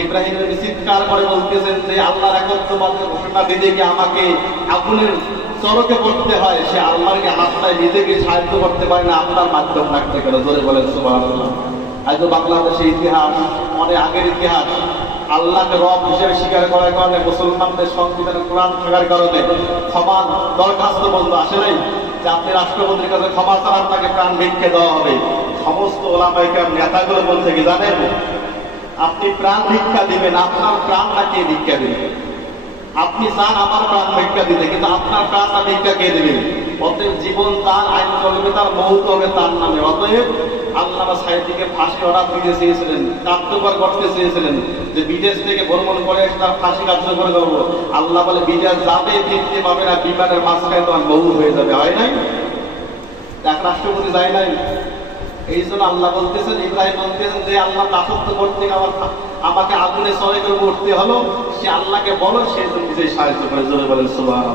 ইব্রাহিম নবী চিৎকার করে বলতেছেন যে আল্লাহর একত্ববাদের ঘোষণা দিতে গিয়ে আমাকে আগুনের চরকে পড়তে হয়, সে আল্লাহকে হাতটায় নিজেকে সাহায্য করতে পারে না, আপনার মাধ্যম রাখতে গেল। জোরে বলেন সুবহানাল্লাহ। আজ বাংলাদেশের ইতিহাস অনেক আগের ইতিহাস। আল্লাহকে রব হিসেবে স্বীকার করার কারণে, মুসলমানদের সংবিধানে কোরআন থাকার কারণে ক্ষমা দরখাস্ত বন্ধ আসে নাই যে আপনি রাষ্ট্রপতির কাছে ক্ষমা ছাড়া আপনাকে প্রাণ ভিক্ষা দেওয়া হবে। সমস্ত ওলামায়ে কেরাম নেতাগুলো বলছে কি জানেন, আপনি প্রাণ ভিক্ষা দিবেন, আপনার প্রাণ না কে ভিক্ষা দিবেন? আপনি চান আমার প্রাণ ভিক্ষা দিতে, কিন্তু আপনার প্রাণ না ভিক্ষা কে দিবেন? অতএব জীবন তার, আইন চলবে তার, মৌত হবে তার নামে। অতএব আল্লামা সাঈদীকে ফাঁসি অর্ডার দিতে চেয়েছিলেন, কার্যকর করতে চেয়েছিলেন যে বিদেশ থেকে ভ্রমণ করে এসে তার ফাঁসি কার্যকর করবো। আল্লাহ বলে বিদেশ যাবে, ফিরতে পাবে না, বিমানের মাঝখানে তোমার মৌত হয়ে যাবে। হয় নাই? এক রাষ্ট্রপতি যায় নাই। এই জন্য আল্লাহ বলতেছেন, ইব্রাহিম বলতেছেন যে আল্লাহ দাসত্ব করতে আমাকে আগুনে চড়ে করে উঠতে হলো, সে আল্লাহকে বলো, সে নিজেই সাহায্য করে। জোরে বলেন সুবহানাল্লাহ।